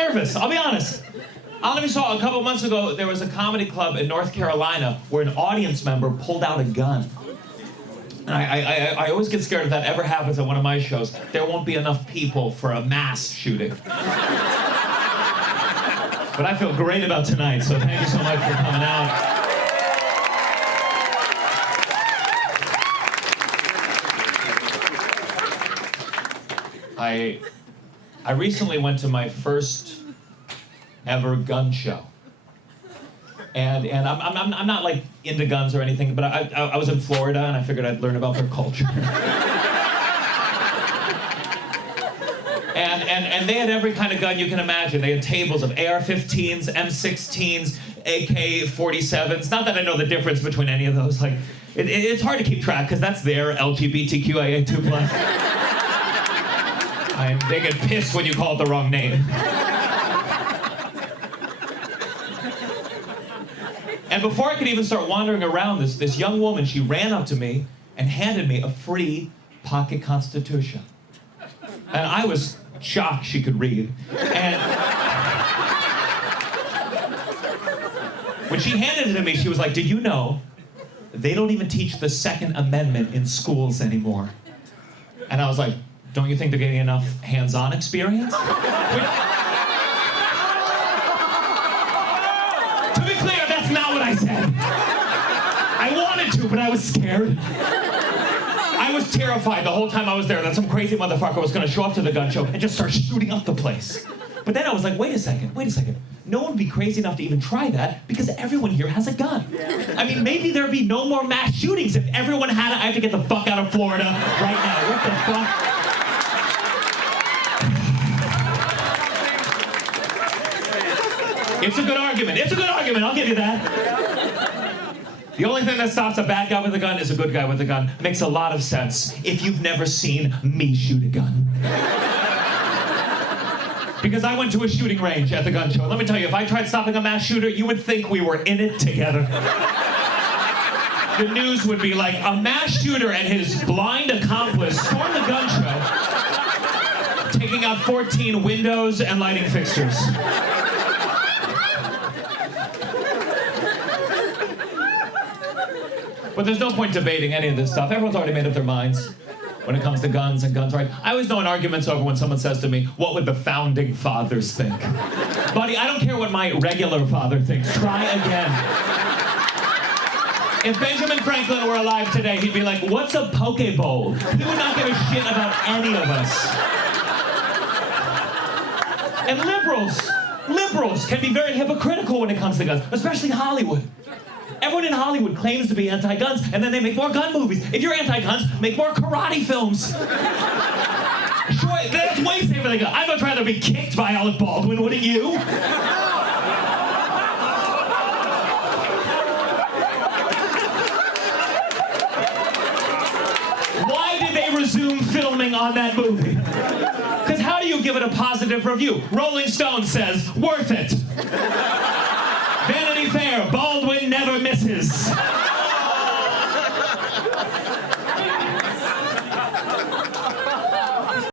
nervous, I'll be honest. I don't know if you saw, a couple months ago, there was a comedy club in North Carolina where an audience member pulled out a gun. And I always get scared if that ever happens at one of my shows. There won't be enough people for a mass shooting. But I feel great about tonight, so thank you so much for coming out. I recently went to my first ever gun show. And I'm not like into guns or anything, but I was in Florida and I figured I'd learn about their culture. And they had every kind of gun you can imagine. They had tables of AR-15s, M16s, AK-47s. Not that I know the difference between any of those. Like, it's hard to keep track because that's their LGBTQIA2+. They get pissed when you call it the wrong name. And before I could even start wandering around, this young woman, she ran up to me and handed me a free pocket Constitution. And I was shocked she could read. And when she handed it to me, she was like, "Did you know they don't even teach the Second Amendment in schools anymore?" And I was like, "Don't you think they're getting enough hands-on experience?" To be clear, that's not what I said. I wanted to, but I was scared. I was terrified the whole time I was there that some crazy motherfucker was gonna show up to the gun show and just start shooting up the place. But then I was like, wait a second. No one would be crazy enough to even try that because everyone here has a gun. I mean, maybe there'd be no more mass shootings if everyone had it. I have to get the fuck out of Florida right now. What the fuck? It's a good argument. I'll give you that. The only thing that stops a bad guy with a gun is a good guy with a gun. Makes a lot of sense if you've never seen me shoot a gun. Because I went to a shooting range at the gun show. Let me tell you, if I tried stopping a mass shooter, you would think we were in it together. The news would be like, a mass shooter and his blind accomplice stormed the gun show, taking out 14 windows and lighting fixtures. But there's no point debating any of this stuff. Everyone's already made up their minds when it comes to guns and guns rights. I always know in arguments over when someone says to me, "What would the founding fathers think?" Buddy, I don't care what my regular father thinks. Try again. If Benjamin Franklin were alive today, he'd be like, "What's a poke bowl?" He would not give a shit about any of us. And liberals can be very hypocritical when it comes to guns, especially Hollywood. Everyone in Hollywood claims to be anti-guns, and then they make more gun movies. If you're anti-guns, make more karate films. Sure, that's way safer than guns. I'd much rather be kicked by Alec Baldwin, wouldn't you? Why did they resume filming on that movie? Because how do you give it a positive review? Rolling Stone says, worth it.